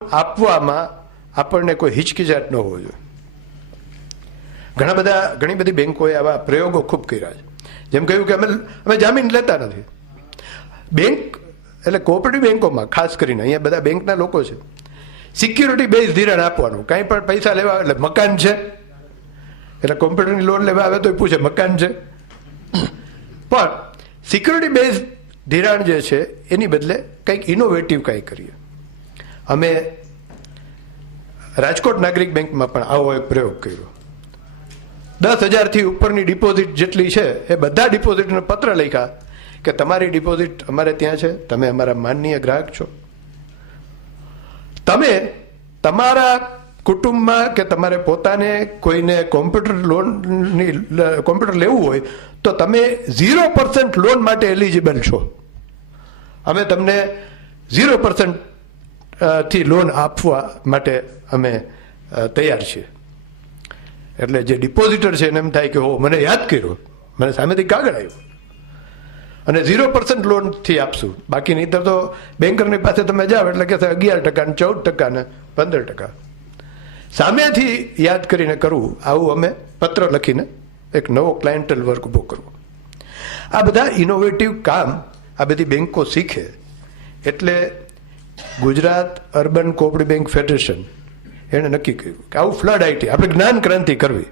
આપવામાં આપણને કોઈ હિચકિચાટ ન હોવો જોઈએ. ઘણી બધી બેંકોએ આવા પ્રયોગો ખૂબ કર્યા છે. જેમ કહ્યું કે અમે જામીન લેતા નથી. બેંક એટલે કોઓપરેટિવ બેંકોમાં ખાસ કરીને અહીંયા બધા બેંકના લોકો છે, સિક્યુરિટી બેઝ ધિરાણ આપવાનું. કાંઈ પણ પૈસા લેવા એટલે મકાન છે, એટલે કોમ્પ્યુટરની લોન લેવા આવે તો એ પૂછે મકાન છે. પણ સિક્યુરિટી બેઝ ધિરાણ જે છે એની બદલે કંઈક ઇનોવેટિવ કંઈક કરીએ. અમે રાજકોટ નાગરિક બેંકમાં પણ આવો એક પ્રયોગ કર્યો. 10,000થી ઉપરની ડિપોઝિટ જેટલી છે એ બધા ડિપોઝિટને પત્ર લખ્યા કે તમારી ડિપોઝિટ અમારે ત્યાં છે, તમે અમારા માનનીય ગ્રાહક છો, તમે તમારા કુટુંબમાં કે તમારે પોતાને કોઈને કોમ્પ્યુટર લેવું હોય તો તમે 0% લોન માટે એલિજિબલ છો. અમે તમને 0% થી લોન આપવા માટે અમે તૈયાર છીએ. એટલે જે ડિપોઝિટર છે એને એમ થાય કે હો મને યાદ કર્યો, મને સામેથી કાગળ આવ્યો, અને 0% લોનથી આપશું. બાકી નહીંતર તો બેન્કરની પાસે તમે જાઓ એટલે કે 11% ને 14% ને 15%. સામેથી યાદ કરીને કરવું, આવું અમે પત્ર લખીને એક નવો ક્લાયન્ટલ વર્ક ઊભો કરવો. આ બધા ઇનોવેટિવ કામ આ બધી બેન્કો શીખે. એટલે Gujarat urban cooperative bank federation એણે નક્કી કર્યું કે આવું ફ્લડ આઈટી આપણે જ્ઞાન ક્રાંતિ કરવી.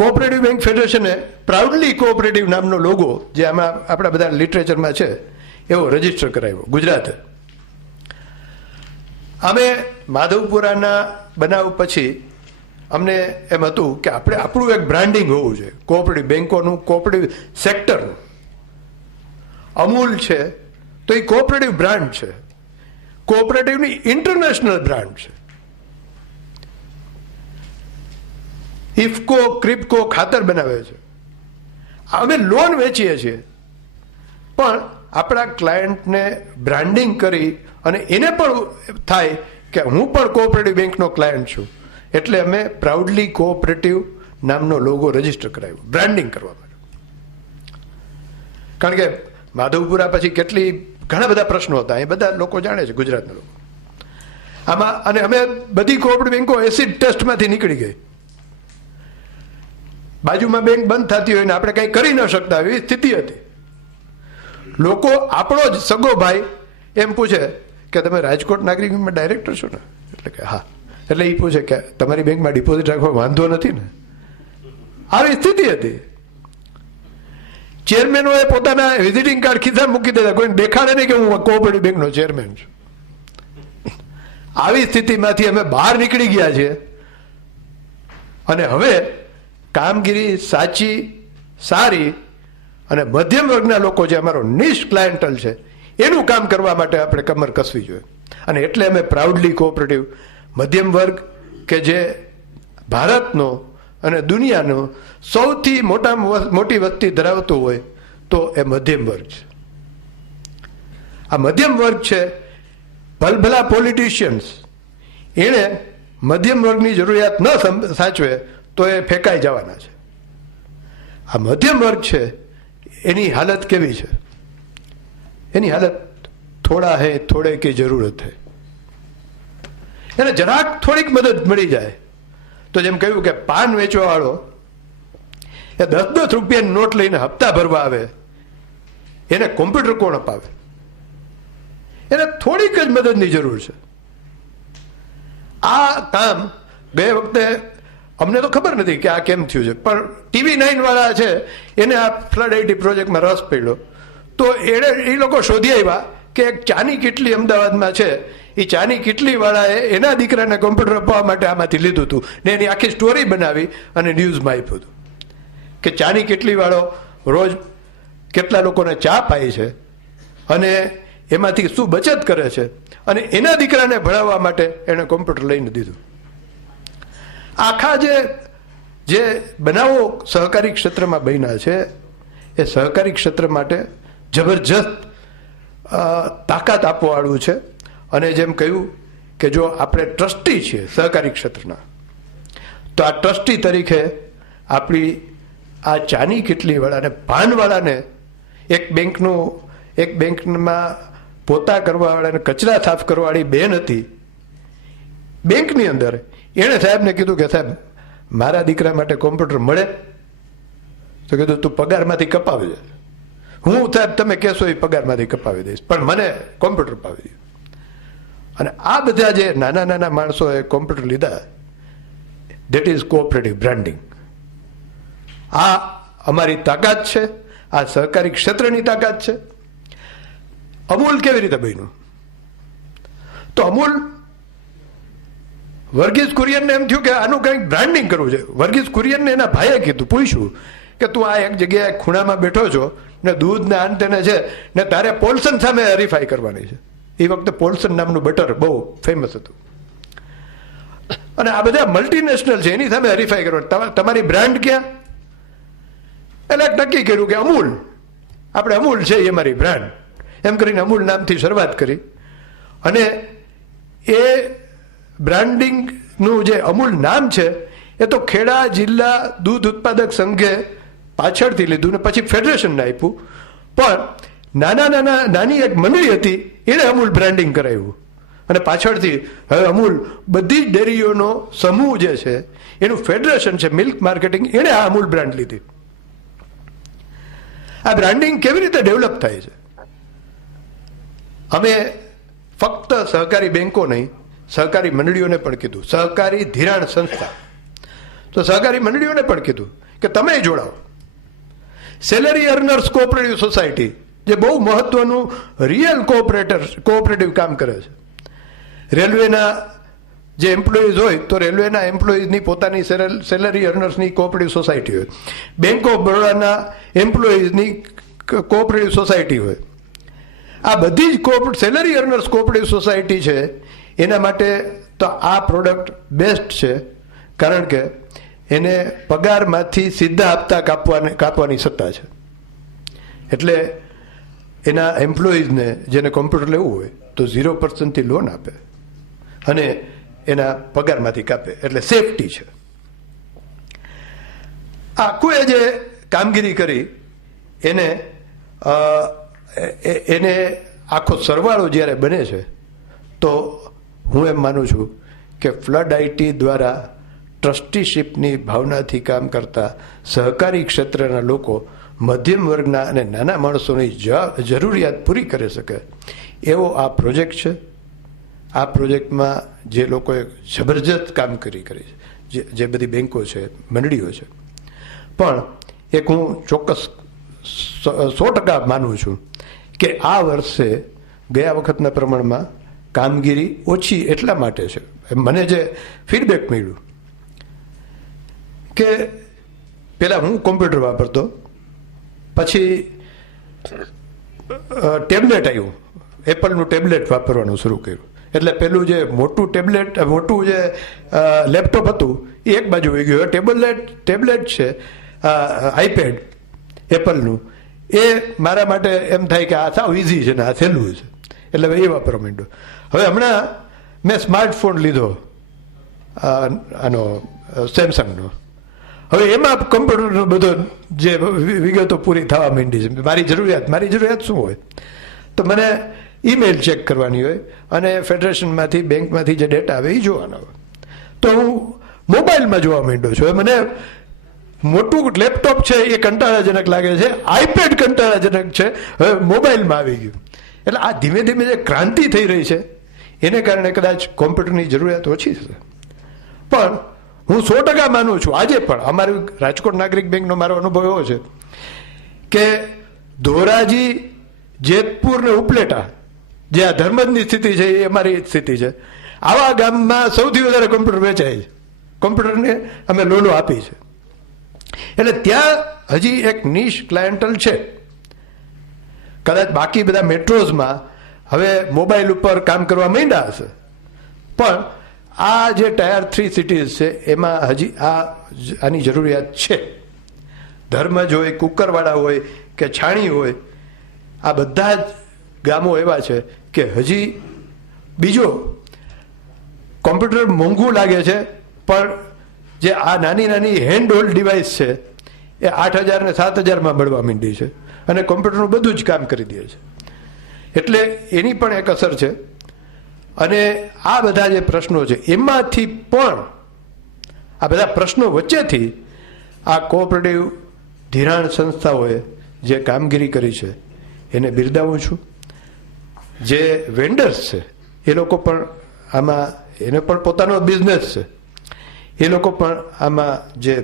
કોઓપરેટિવ બેંક ફેડરેશને પ્રાઉડલી કોઓપરેટિવ નામનો લોગો જે આમાં આપણા બધા લિટરેચરમાં છે એવો રજીસ્ટર કરાવ્યો ગુજરાતે. અમે માધવપુરાના બનાવ પછી અમને એમ હતું કે આપણે આપણું એક બ્રાન્ડિંગ હોવું જોઈએ કોઓપરેટિવ બેંકોનું, કોઓપરેટિવ સેક્ટરનું. અમૂલ છે તો એ કોઓપરેટિવ બ્રાન્ડ છે, કોઓપરેટિવની ઇન્ટરનેશનલ બ્રાન્ડ છે. ઇફકો, ક્રિપકો ખાતર બનાવે છે, અમે લોન વેચીએ છીએ, પણ આપણા ક્લાયન્ટને બ્રાન્ડિંગ કરી અને એને પણ થાય કે હું પણ કોઓપરેટિવ બેંકનો ક્લાયન્ટ છું. એટલે અમે પ્રાઉડલી કોઓપરેટિવ નામનો લોગો રજીસ્ટર કરાવ્યો બ્રાન્ડિંગ કરવા માટે. કારણ કે માધવપુરા પછી ઘણા બધા પ્રશ્નો હતા, એ બધા લોકો જાણે છે, ગુજરાતના લોકો આમાં. અને અમે બધી કોઓપરેટિવ બેંકો એસિડ ટેસ્ટમાંથી નીકળી ગઈ. બાજુમાં બેંક બંધ થતી હોય ને આપણે કંઈ કરી ન શકતા એવી સ્થિતિ હતી. લોકો આપણો જ સગો ભાઈ એમ પૂછે કે તમે રાજકોટ નાગરિક બેંકમાં ડાયરેક્ટર છો ને? એટલે કે હા. એટલે એ પૂછે કે તમારી બેંકમાં ડિપોઝિટ રાખવા વાંધો નથી ને? આવી સ્થિતિ હતી. ચેરમેનોએ પોતાના વિઝિટિંગ કાર્ડ ખિસ્સામાં મૂકી દેતા, કોઈને દેખાડે નહીં કે હું કોઓપરેટિવ બેંકનો ચેરમેન છું. આવી સ્થિતિમાંથી અમે બહાર નીકળી ગયા છીએ અને હવે કામગીરી સાચી, સારી અને મધ્યમ વર્ગના લોકો જે અમારો નિશ ક્લાયન્ટલ છે એનું કામ કરવા માટે આપણે કમર કસવી જોઈએ. અને એટલે અમે પ્રાઉડલી કોઓપરેટિવ મધ્યમ વર્ગ કે જે ભારતનો અને દુનિયાનો સૌથી મોટી વસ્તી ધરાવતું હોય તો એ મધ્યમ વર્ગ છે. આ મધ્યમ વર્ગ છે. ભલભલા પોલિટિશિયન્સ એણે મધ્યમ વર્ગની જરૂરિયાત ન સાચવે તો એ ફેંકાઈ જવાના છે. આ મધ્યમ વર્ગ છે એની હાલત કેવી છે? એની હાલત થોડા હૈ થોડે કી જરૂરત હૈ. એને જરાક થોડીક મદદ મળી જાય તો જેમ કહ્યું કે પાન વેચવા વાળો એ 10-10 રૂપિયાની નોટ લઈને હપ્તા ભરવા આવે, એને કોમ્પ્યુટર કોણ અપાવે? એને થોડીક જ મદદની જરૂર છે. આ કામ બે વખતે અમને તો ખબર નથી કે આ કેમ થયું છે, પણ TV9 વાળા છે એને આ ફ્લડ આઈટી પ્રોજેક્ટમાં રસ પડ્યો તો એ લોકો શોધી આવ્યા કે એક ચાની કીટલી અમદાવાદમાં છે, એ ચાની કીટલી વાળાએ એના દીકરાને કોમ્પ્યુટર અપાવવા માટે આમાંથી લીધું હતું ને એની આખી સ્ટોરી બનાવી અને ન્યૂઝમાં આપ્યું હતું કે ચાની કીટલી વાળો રોજ કેટલા લોકોને ચા પાય છે અને એમાંથી શું બચત કરે છે, અને એના દીકરાને ભણાવવા માટે એણે કોમ્પ્યુટર લઈને દીધું. આખા જે બનાવો સહકારી ક્ષેત્રમાં બન્યા છે એ સહકારી ક્ષેત્ર માટે જબરજસ્ત તાકાત આપવાવાળું છે. અને જેમ કહ્યું કે જો આપણે ટ્રસ્ટી છીએ સહકારી ક્ષેત્રના, તો આ ટ્રસ્ટી તરીકે આપણી આ ચાની કીટલીવાળાને પાનવાળાને એક બેંકમાં પોતા કરવાવાળા અને કચરા સાફ કરવાવાળી બેન હતી બેંકની અંદર, એણે સાહેબને કીધું કે સાહેબ મારા દીકરા માટે કોમ્પ્યુટર મળે? તો કીધું તું પગારમાંથી કપાવજે. હું સાહેબ તમે કહેશો એ પગારમાંથી કપાવી દઈશ, પણ મને કોમ્પ્યુટર પાવી દે. અને આ બધા જે નાના નાના માણસોએ કોમ્પ્યુટર લીધા, દેટ ઇઝ કોઓપરેટિવ બ્રાન્ડિંગ. આ અમારી તાકાત છે, આ સહકારી ક્ષેત્રની તાકાત છે. અમૂલ કેવી રીતે બન્યું? તો અમૂલ વર્ગીસ કુરિયનને એમ થયું કે આનું કંઈક બ્રાન્ડિંગ કરવું છે. વર્ગીસ કુરિયનને એના ભાઈએ કીધું, પૂછ્યું કે તું આ એક જગ્યાએ ખૂણામાં બેઠો છો ને દૂધ ને આન તેને છે ને તારે પોલ્સન સામે હરીફાઈ કરવાની છે. એ વખતે પોલ્સન નામનું બટર બહુ ફેમસ હતું અને આ બધા મલ્ટીનેશનલ છે, એની સામે હરીફાઈ કરવાની. તમારી બ્રાન્ડ ક્યાં? એટલે નક્કી કર્યું કે અમૂલ, આપણે અમૂલ છે એ અમારી બ્રાન્ડ. એમ કરીને અમૂલ નામથી શરૂઆત કરી અને એ બ્રાન્ડિંગનું જે અમૂલ નામ છે એ તો ખેડા જિલ્લા દૂધ ઉત્પાદક સંઘે પાછળથી લીધું ને પછી ફેડરેશનને આપ્યું. પણ નાની એક મંડળી હતી એણે અમૂલ બ્રાન્ડિંગ કરાવ્યું અને પાછળથી હવે અમૂલ બધી જ ડેરીઓનો સમૂહ જે છે એનું ફેડરેશન છે મિલ્ક માર્કેટિંગ, એણે આ અમૂલ બ્રાન્ડ લીધી. આ બ્રાન્ડિંગ કેવી રીતે ડેવલપ થાય છે? અમે ફક્ત સહકારી બેંકો નહીં, સહકારી મંડળીઓને પણ કીધું, સહકારી ધિરાણ સંસ્થા, તો સહકારી મંડળીઓને પણ કીધું કે તમે જોડાઓ. સેલરી અર્નર્સ કોઓપરેટિવ સોસાયટી જે બહુ મહત્વનું રિયલ કોઓપરેટિવ કામ કરે છે. રેલવેના જે એમ્પ્લોઈઝ હોય તો રેલવેના એમ્પ્લોઈઝની પોતાની સેલરી અર્નર્સની કોઓપરેટિવ સોસાયટી હોય, બેંક ઓફ બરોડાના એમ્પ્લોઈઝની કોઓપરેટિવ સોસાયટી હોય. આ બધી જ સેલરી અર્નર્સ કોઓપરેટિવ સોસાયટી છે. એના માટે તો આ પ્રોડક્ટ બેસ્ટ છે, કારણ કે એને પગારમાંથી સીધા હપ્તા કાપવાની સત્તા છે. એટલે એના એમ્પ્લોઈઝને જેને કોમ્પ્યુટર લેવું હોય તો 0% લોન આપે અને એના પગારમાંથી કાપે, એટલે સેફટી છે. આખું એ જે કામગીરી કરી એને આખો સરવાળો જ્યારે બને છે તો હું એમ માનું છું કે ફ્લડ આઈટી દ્વારા ટ્રસ્ટીશીપની ભાવનાથી કામ કરતા સહકારી ક્ષેત્રના લોકો મધ્યમ વર્ગના અને નાના માણસોની જરૂરિયાત પૂરી કરી શકે એવો આ પ્રોજેક્ટ છે. આ પ્રોજેક્ટમાં જે લોકોએ જબરજસ્ત કામગીરી કરી છે, જે બધી બેંકો છે, મંડળીઓ છે, પણ એક હું ચોક્કસ 100% માનું છું કે આ વર્ષે ગયા વખતના પ્રમાણમાં કામગીરી ઓછી એટલા માટે છે. મને જે ફીડબેક મળ્યું કે પહેલાં હું કોમ્પ્યુટર વાપરતો, પછી ટેબ્લેટ આવ્યું, એપલનું ટેબ્લેટ વાપરવાનું શરૂ કર્યું. એટલે પેલું જે મોટું જે લેપટોપ હતું એ એક બાજુ વહી ગયું. ટેબ્લેટ છે આઈપેડ એપલનું, એ મારા માટે એમ થાય કે આ સાવ ઇઝી છે ને આ સહેલું છે, એટલે એ વાપરવા માંડ્યો. હવે હમણાં મેં સ્માર્ટફોન લીધો આનો સેમસંગનો. હવે એમાં કમ્પ્યુટરનો બધો જે વિગતો પૂરી થવા માંડી છે. મારી જરૂરિયાત શું હોય તો મને ઈમેલ ચેક કરવાની હોય અને ફેડરેશનમાંથી બેંકમાંથી જે ડેટા આવે એ જોવાનો હોય. તો હું મોબાઈલમાં જોવા માંડ્યો છું. મને મોટું લેપટોપ છે એ કંટાળાજનક લાગે છે, આઈપેડ કંટાળાજનક છે, હવે મોબાઈલમાં આવી ગયું. એટલે આ ધીમે ધીમે જે ક્રાંતિ થઈ રહી છે એને કારણે કદાચ કોમ્પ્યુટરની જરૂરિયાત ઓછી થશે. પણ હું 100% માનું છું, આજે પણ અમારું રાજકોટ નાગરિક બેંકનો મારો અનુભવ એવો છે કે ધોરાજી, જેતપુર ને ઉપલેટા જે આ ધર્મજની સ્થિતિ છે એ અમારી સ્થિતિ છે, આવા ગામમાં સૌથી વધારે કોમ્પ્યુટર વેચાય છે. કોમ્પ્યુટરને અમે લોનો આપી છે. એટલે ત્યાં હજી એક નિશ ક્લાયન્ટલ છે. કદાચ બાકી બધા મેટ્રોઝમાં હવે મોબાઈલ ઉપર કામ કરવા માંડ્યા હશે, પણ આ જે ટાયર 3 સિટીઝ છે એમાં હજી આની જરૂરિયાત છે. ધર્મજ હોય, કુકરવાડા હોય કે છાણી હોય, આ બધા જ ગામો એવા છે કે હજી બીજો કોમ્પ્યુટર મોંઘું લાગે છે, પણ જે આ નાની હેન્ડ હોલ્ડ ડિવાઇસ છે એ 8,000 ને 7,000માં મળવા માંડી છે અને કોમ્પ્યુટરનું બધું જ કામ કરી દે છે. એટલે એની પણ એક અસર છે. અને આ બધા જે પ્રશ્નો છે એમાંથી પણ આ બધા પ્રશ્નો વચ્ચેથી આ કોઓપરેટિવ ધિરાણ સંસ્થાઓએ જે કામગીરી કરી છે એને બિરદાવું છું. જે વેન્ડર્સ છે એ લોકો પણ આમાં, એને પણ પોતાનો બિઝનેસ છે, એ લોકો પણ આમાં જે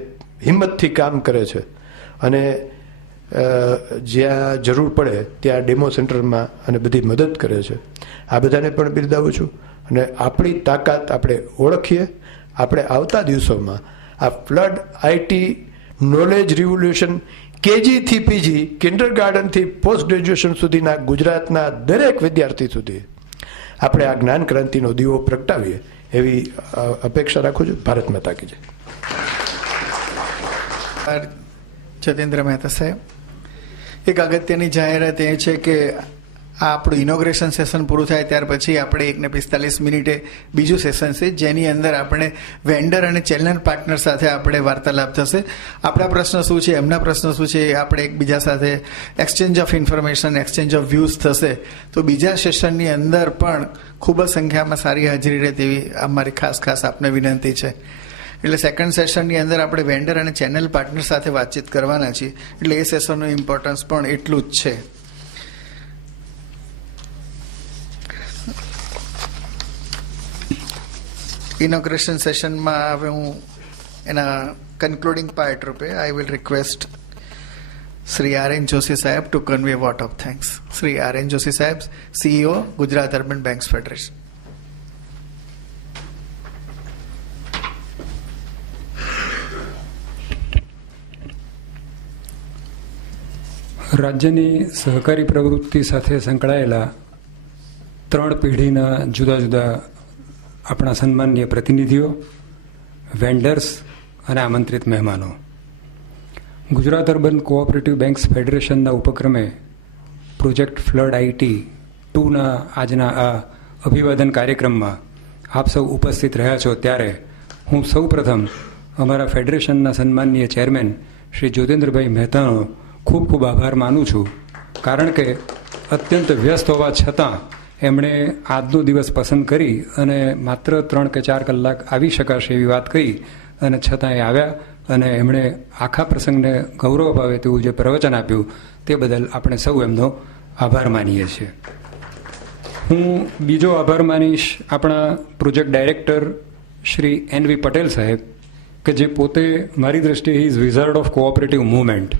હિંમતથી કામ કરે છે અને જ્યાં જરૂર પડે ત્યાં ડેમો સેન્ટરમાં અને બધી મદદ કરે છે, આ બધાને પણ બિરદાવું છું. અને આપણી તાકાત આપણે ઓળખીએ. આપણે આવતા દિવસોમાં આ ફ્લડ આઈટી નોલેજ રિવોલ્યુશન કેજીથી પીજી, કિન્ડર ગાર્ડનથી પોસ્ટ ગ્રેજ્યુએશન સુધીના ગુજરાતના દરેક વિદ્યાર્થી સુધી આપણે આ જ્ઞાન ક્રાંતિનો દીવો પ્રગટાવીએ એવી અપેક્ષા રાખું છું. ભારત માતા કી જય. જતેન્દ્ર મહેતા સાહેબ, એક અગત્યની જાહેરાત એ છે કે આ આપણું ઇનોગ્રેશન સેશન પૂરું થાય ત્યાર પછી આપણે 1:45 બીજું સેશન છે, જેની અંદર આપણે વેન્ડર અને ચેનલ પાર્ટનર સાથે આપણે વાર્તાલાપ થશે. આપણા પ્રશ્ન શું છે, એમના પ્રશ્ન શું છે, આપણે એકબીજા સાથે exchange of information, exchange of views થશે. તો બીજા સેશનની અંદર પણ ખૂબ જ સંખ્યામાં સારી હાજરી રહે તેવી અમારી ખાસ આપને વિનંતી છે. એટલે સેકન્ડ સેશનની અંદર આપણે વેન્ડર અને ચેનલ પાર્ટનર સાથે વાતચીત કરવાના છીએ, એટલે એ સેશનનું ઇમ્પોર્ટન્સ પણ એટલું જ છે. ઇનોગ્રેશન સેશનમાં હવે હું એના કન્ક્લુડિંગ પાર્ટ રૂપે I will request Shri R N. Joshi saheb to convey vote of thanks. Shri R N. Joshi saheb, CEO, Gujarat urban banks federation. રાજ્યની સહકારી પ્રવૃત્તિ સાથે સંકળાયેલા 3 પેઢીના જુદા જુદા આપણા સન્માનીય પ્રતિનિધિઓ, વેન્ડર્સ અને આમંત્રિત મહેમાનો, ગુજરાત અર્બન કોઓપરેટિવ બેંક્સ ફેડરેશનના ઉપક્રમે પ્રોજેક્ટ ફ્લડ આઈટી 2ના આજના આ અભિવાદન કાર્યક્રમમાં આપ સૌ ઉપસ્થિત રહ્યા છો, ત્યારે હું સૌ પ્રથમ અમારા ફેડરેશનના સન્માનીય ચેરમેન શ્રી જ્યોતિન્દ્રભાઈ મહેતાનો ખૂબ ખૂબ આભાર માનું છું. કારણ કે અત્યંત વ્યસ્ત હોવા છતાં એમણે આજનો દિવસ પસંદ કરી અને માત્ર 3 કે 4 કલાક આવી શકાશે એવી વાત કહી અને છતાં એ આવ્યા અને એમણે આખા પ્રસંગને ગૌરવ અપાવે તેવું જે પ્રવચન આપ્યું તે બદલ આપણે સૌ એમનો આભાર માનીએ છીએ. હું બીજો આભાર માનીશ આપણા project director Shri N V. Patel saheb, કે જે પોતે મારી દ્રષ્ટિએ is wizard of cooperative movement.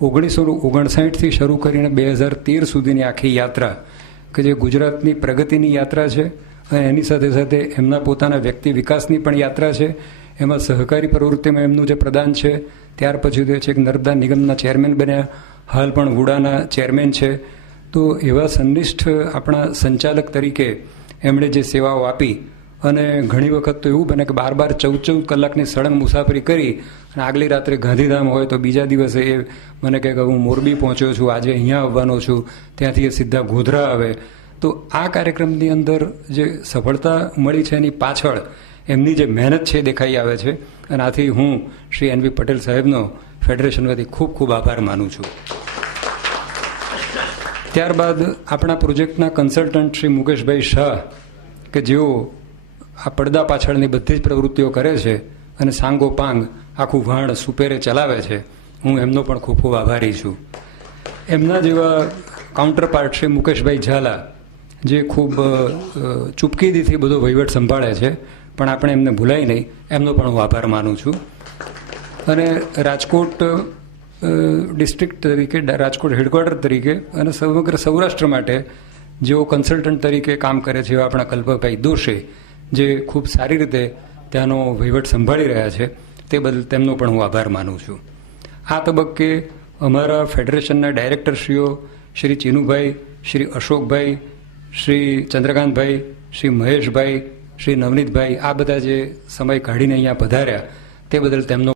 1959થી શરૂ કરીને 2013 સુધીની આખી યાત્રા કે જે ગુજરાતની પ્રગતિની યાત્રા છે અને એની સાથે સાથે એમના પોતાના વ્યક્તિ વિકાસની પણ યાત્રા છે. એમાં સહકારી પ્રવૃત્તિમાં એમનું જે પ્રદાન છે, ત્યાર પછી તે છે નર્મદા નિગમના ચેરમેન બન્યા, હાલ પણ વુડાના ચેરમેન છે. તો એવા સંનિષ્ઠ આપણા સંચાલક તરીકે એમણે જે સેવાઓ આપી અને ઘણી વખત તો એવું બને કે 12-14 કલાકની સળંગ મુસાફરી કરી અને આગલી રાત્રે ગાંધીધામ હોય તો બીજા દિવસે એ મને કહે કે હું મોરબી પહોંચ્યો છું, આજે અહીંયા આવવાનો છું, ત્યાંથી એ સીધા ગોધરા આવે. તો આ કાર્યક્રમની અંદર જે સફળતા મળી છે એની પાછળ એમની જે મહેનત છે દેખાઈ આવે છે. અને આથી હું શ્રી એન.વી. પટેલ સાહેબનો ફેડરેશન વતી ખૂબ ખૂબ આભાર માનું છું. ત્યારબાદ આપણા પ્રોજેક્ટના કન્સલ્ટન્ટ શ્રી મુકેશભાઈ શાહ, કે જેઓ આ પડદા પાછળની બધી જ પ્રવૃત્તિઓ કરે છે અને સાંગો પાંગ આખું વાણ સુપેરે ચલાવે છે, હું એમનો પણ ખૂબ ખૂબ આભારી છું. એમના જેવા કાઉન્ટર પાર્ટ શ્રી મુકેશભાઈ ઝાલા, જે ખૂબ ચૂપકીદીથી બધો વહીવટ સંભાળે છે, પણ આપણે એમને ભૂલાય નહીં, એમનો પણ હું આભાર માનું છું. અને રાજકોટ ડિસ્ટ્રિક્ટ તરીકે, રાજકોટ હેડક્વાર્ટર તરીકે અને સમગ્ર સૌરાષ્ટ્ર માટે જેઓ કન્સલ્ટન્ટ તરીકે કામ કરે છે એવા આપણા કલ્પકભાઈ દોશી, જે ખૂબ સારી રીતે ત્યાંનો વહીવટ સંભાળી રહ્યા છે, તે બદલ તેમનો પણ હું આભાર માનું છું. આ તબક્કે અમારા ફેડરેશનના ડાયરેક્ટરશ્રીઓ શ્રી ચીનુભાઈ, શ્રી અશોકભાઈ, શ્રી ચંદ્રકાંતભાઈ, શ્રી મહેશભાઈ, શ્રી નવનીતભાઈ, આ બધા જે સમય કાઢીને અહીંયા પધાર્યા તે બદલ તેમનો